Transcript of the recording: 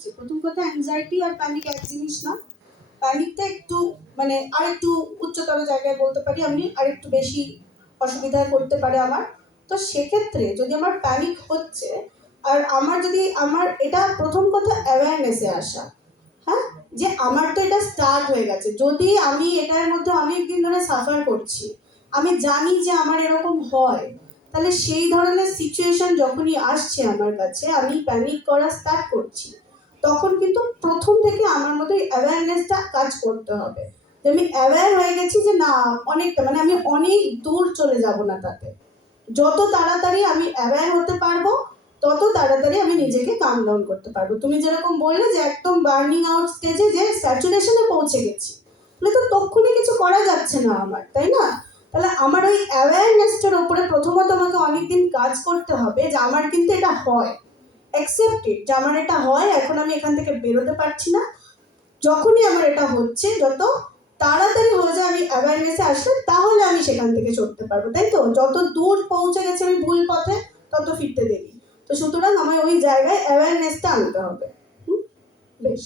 হচ্ছে। প্রথম কথা, অ্যাংজাইটি আর প্যানিক এক জিনিস না। প্যানিকটা একটু মানে আরেকটু উচ্চতর জায়গায় বলতে পারি, আমি আরেকটু বেশি অসুবিধা করতে পারে আমার। তো সেক্ষেত্রে যদি আমার প্যানিক হচ্ছে আর আমার এটা প্রথম কথা অ্যাওয়ারনেসে আসা, হ্যাঁ, যে আমার তো এটা স্টার্ট হয়ে গেছে। যদি আমি এটার মধ্যে অনেক দিন ধরে সাফার করছি, আমি জানি যে আমার এরকম হয়, তাহলে সেই ধরনের সিচুয়েশন যখনই আসছে আমার কাছে, আমি প্যানিক করা স্টার্ট করছি, তখন কিন্তু প্রথম থেকে আমার মধ্যে অ্যাওয়ারনেসটা কাজ করতে হবে। যে আমি অ্যাওয়্যার হয়ে গেছি যে না, অনেকটা মানে আমি অনেক দূর চলে যাব না তাতে। যত তাড়াতাড়ি আমি অ্যাওয়্যার হতে পারবো, তত তাড়াতাড়ি আমি নিজেকে কাম ডাউন করতে পারবো। তুমি যেরকম বললে যে একদম বার্নিং আউট স্টেজে, যে স্যাচুরেশনে পৌঁছে গেছি, তাহলে তো তক্ষুনি কিছু করা যাচ্ছে না আমার, তাই না? তাহলে আমার ওই অ্যাওয়ারনেসটার উপরে প্রথমত আমাকে অনেকদিন কাজ করতে হবে যে আমার কিন্তু এটা হয়, অ্যাকসেপ্টেড যে আমার এটা হয়, এখন আমি এখান থেকে বেরোতে পারছি না। যখনই আমার এটা হচ্ছে, যত তাড়াতাড়ি হয়ে যায় আমি অ্যাওয়ারনেসে আসলে, তাহলে আমি সেখান থেকে চলতে পারবো, তাই তো? যত দূর পৌঁছে গেছে আমি ভুল পথে, তত ফিরতে দেরি। তো সুতরাং আমার ওই জায়গায় অ্যাওয়ারনেসটা আনতে হবে। বেশ।